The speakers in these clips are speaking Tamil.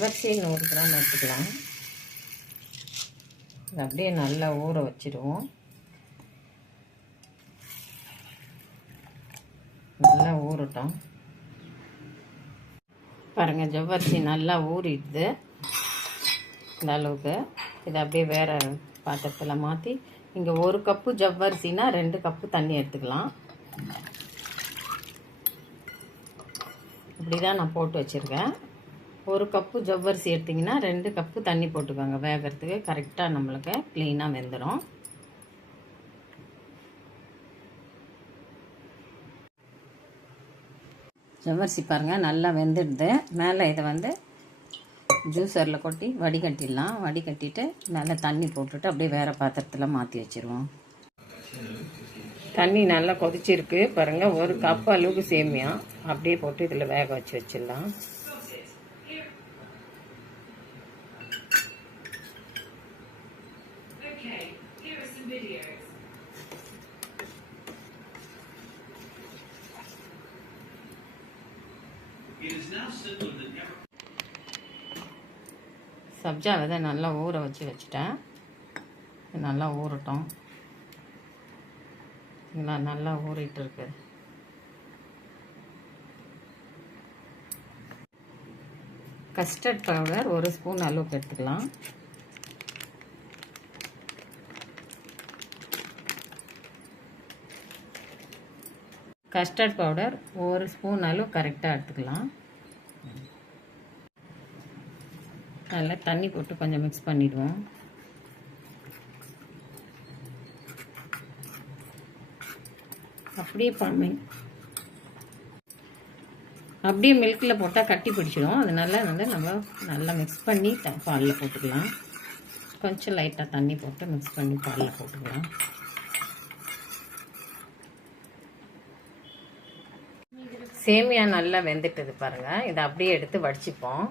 ஜவ்வரிசி நூறு கிராம் எடுத்துக்கலாம். இது அப்படியே நல்லா ஊற வச்சிடுவோம். நல்லா ஊறட்டும். பாருங்கள் ஜவ்வரிசி நல்லா ஊறிடுது. இந்த அளவுக்கு. இதை அப்படியே வேறு பாத்திரத்தில் மாற்றி இங்கே ஒரு கப்பு ஜவ்வரிசினா ரெண்டு கப்பு தண்ணி எடுத்துக்கலாம். இப்படி தான் நான் போட்டு வச்சுருக்கேன். ஒரு கப்பு ஜவ்வரிசி எடுத்திங்கன்னா ரெண்டு கப்பு தண்ணி போட்டுக்கோங்க. வேகிறதுக்கு கரெக்டாக நம்மளுக்கு க்ளீனாக வெந்துடும் ஜவ்வரிசி பாருங்கள் நல்லா வெந்துடுது. மேலே இதை வந்து ஜூஸரில் கொட்டி வடிகட்டிடலாம். வடிகட்டிட்டு நல்லா தண்ணி போட்டுட்டு அப்படியே வேறு பாத்திரத்தில் மாற்றி வச்சுருவோம். தண்ணி நல்லா கொதிச்சிருக்கு. பாருங்கள் ஒரு கப் அளவுக்கு சேமியா அப்படியே போட்டு இதில் வேக வச்சு வச்சிடலாம். சப்ஜா விதை நல்லா ஊற வச்சு வச்சுட்டேன். நல்லா ஊறட்டும். நல்லா நல்லா ஊறிட்டு இருக்கு. கஸ்டர்ட் பவுடர் ஒரு ஸ்பூன் அளவுக்கு எடுத்துக்கலாம். கஸ்டர்ட் பவுடர் ஒரு ஸ்பூன் அளவு கரெக்டாக எடுத்துக்கலாம். நல்லா தண்ணி போட்டு கொஞ்சம் மிக்ஸ் பண்ணிடுவோம். அப்படியே பண்ணி அப்படியே மில்கில் போட்டால் கட்டி பிடிச்சிடும். அதனால வந்து நம்ம நல்லா மிக்ஸ் பண்ணி பாலில் போட்டுக்கலாம். கொஞ்சம் லைட்டாக தண்ணி போட்டு மிக்ஸ் பண்ணி பாலில் போட்டுக்கலாம். சேமியா நல்லா வெந்துட்டுது பாருங்கள் இதை அப்படியே எடுத்து வடிச்சுப்போம்.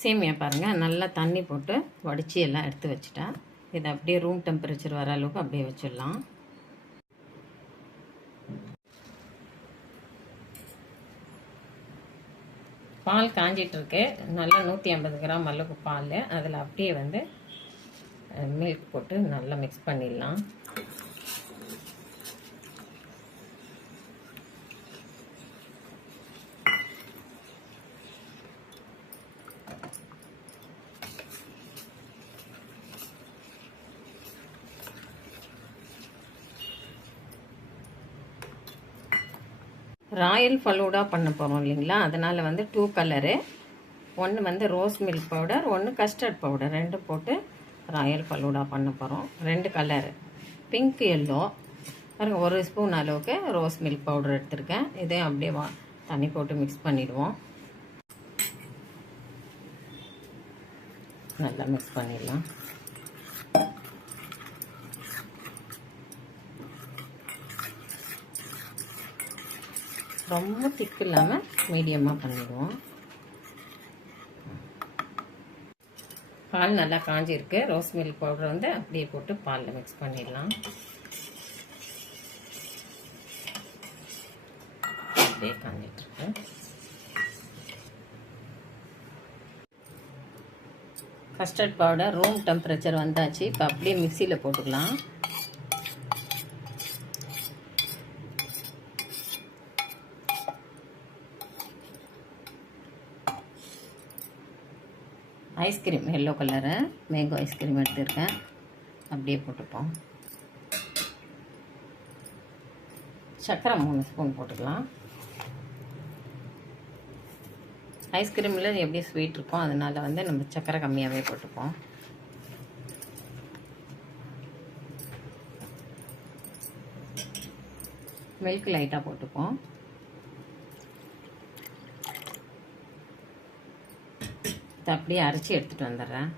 சேமியா பாருங்கள் நல்லா தண்ணி போட்டு வடித்து எல்லாம் எடுத்து வச்சுட்டேன் இதை அப்படியே ரூம் டெம்பரேச்சர் வர அளவுக்கு அப்படியே வச்சிடலாம். பால் காஞ்சிட்டுருக்கு. நல்லா நூற்றி ஐம்பது கிராம் அளவுக்கு பால். அதில் அப்படியே வந்து மில்க் போட்டு நல்லா மிக்ஸ் பண்ணிடலாம். ராயல் ஃபலூடா பண்ண போகிறோம் இல்லைங்களா? அதனால் வந்து டூ கலரு ஒன்று வந்து ரோஸ் மில்க் பவுடர் ஒன்று கஸ்டர்ட் பவுடர் ரெண்டு போட்டு ராயல் ஃபலூடா பண்ண போகிறோம் ரெண்டு கலரு பிங்க் எல்லோ பாருங்க ஒரு ஸ்பூன் அளவுக்கு ரோஸ் மில்க் பவுடர் எடுத்திருக்கேன். இதையும் அப்படியே வா தண்ணி போட்டு மிக்ஸ் பண்ணிவிடுவோம் நல்லா மிக்ஸ் பண்ணிடலாம். ரொம்ப திக்கு இல்லாமல் மீடியமாக பண்ணிடுவோம். பால் நல்லா காஞ்சிருக்கு. ரோஸ் மில்க் பவுடர் வந்து அப்படியே போட்டு பாலில் மிக்ஸ் பண்ணிடலாம். அப்படியே காஞ்சிட்ருக்கு. கஸ்டர்ட் பவுடர் ரூம் டெம்பரேச்சர் வந்தாச்சு. இப்போ அப்படியே மிக்சியில் போட்டுக்கலாம். Ice cream yellow colour mango ice cream எடுத்துருக்கேன். அப்படியே போட்டுப்போம். சர்க்கரை மூணு ஸ்பூன் போட்டுக்கலாம். ஐஸ்கிரீமில் எப்படி ஸ்வீட் இருக்கும் அதனால வந்து நம்ம சர்க்கரை கம்மியாகவே போட்டுப்போம். மில்க் லைட்டாக போட்டுப்போம். இதை அப்படியே அரைச்சி எடுத்துகிட்டு வந்துடுறேன்.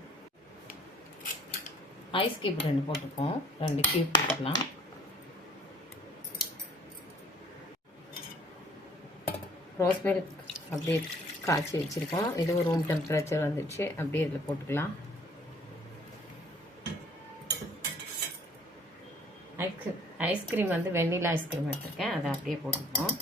ஐஸ் கியூப் ரெண்டு போட்டுப்போம் ரெண்டு கியூப் போட்டுக்கலாம். ரோஸ் மில்க் அப்படியே காய்ச்சி வச்சுருக்கோம். இது ரூம் டெம்பரேச்சர் வந்துடுச்சு அப்படியே இதில் போட்டுக்கலாம். ஐஸ் ஐஸ்கிரீம் வந்து வெண்ணிலா ஐஸ்கிரீம் எடுத்திருக்கேன். அதை அப்படியே போட்டுப்போம்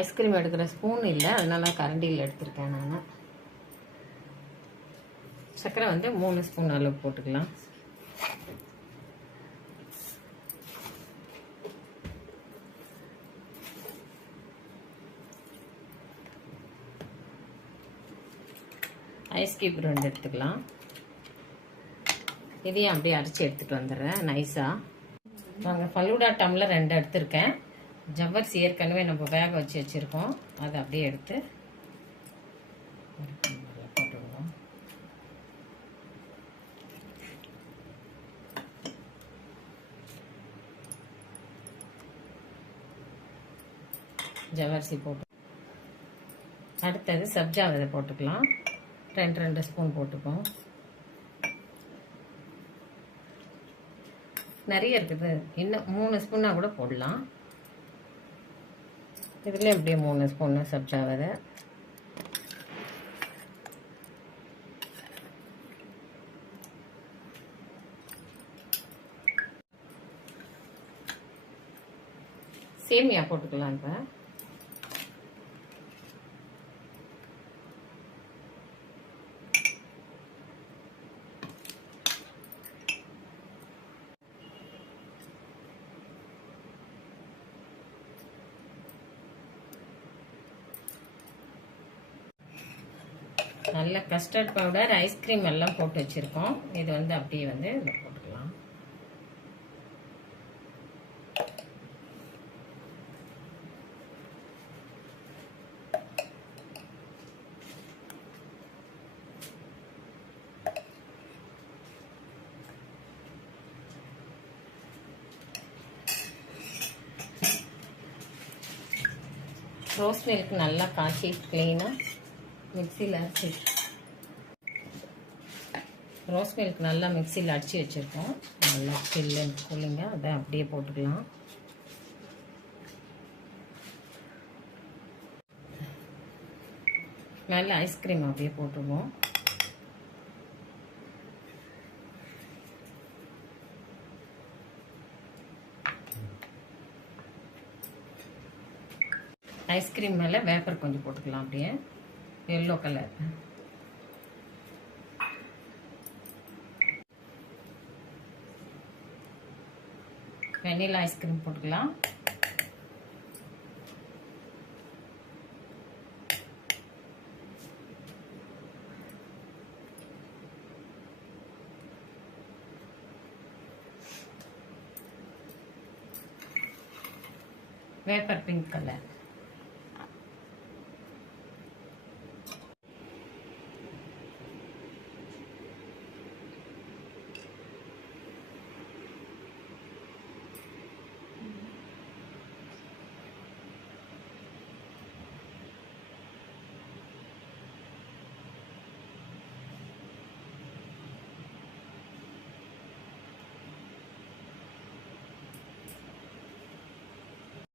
ஐஸ்கிரீம் எடுக்கிற ஸ்பூன் இல்லை அதனால கரண்டியில் எடுத்திருக்கேன் நான். சர்க்கரை வந்து மூணு ஸ்பூன் அளவு போட்டுக்கலாம். ஐஸ் ரெண்டு எடுத்துக்கலாம். இதையும் அப்படியே அரைச்சி எடுத்துகிட்டு வந்துடுறேன் நைஸாக நாங்கள் ஃபலூடா டம்ளர் ரெண்டு எடுத்திருக்கேன். ஜவ்வரிசி ஏற்கனவே நம்ம வேக வச்சு வச்சுருக்கோம். அதை அப்படியே எடுத்து ஒரு ஜவ்வரிசி போட்டு அடுத்தது சப்ஜா விதை போட்டுக்கலாம். ரெண்டு ரெண்டு ஸ்பூன் போட்டுப்போம். நிறைய இருக்குது. இன்னும் மூணு ஸ்பூனாக கூட போடலாம். இதில் எப்படியே மூணு ஸ்பூன்னு சப்ஜா சேமியா போட்டுக்கலாம் இப்போ நல்ல கஸ்டர்ட் பவுடர் ஐஸ்கிரீம் எல்லாம் போட்டு வச்சுருக்கோம். இது வந்து அப்படியே வந்து போட்டுக்கலாம். ரோஸ் மில்க் நல்லா காய்ச்சி க்ளீனாக மிக்சியில் அரைச்சி ரோஸ் மில்க் நல்லா மிக்சியில் அடித்து வச்சுருக்கோம். நல்லா சில்லு சொல்லுங்க. அதை அப்படியே போட்டுக்கலாம். மேலே ஐஸ்கிரீம் அப்படியே போட்டுருவோம். ஐஸ்கிரீம் மேலே வேப்பர் கொஞ்சம் போட்டுக்கலாம் அப்படியே. Yellow colour. Vanilla ice cream போட்டுக்கலாம். Wafer pink colour.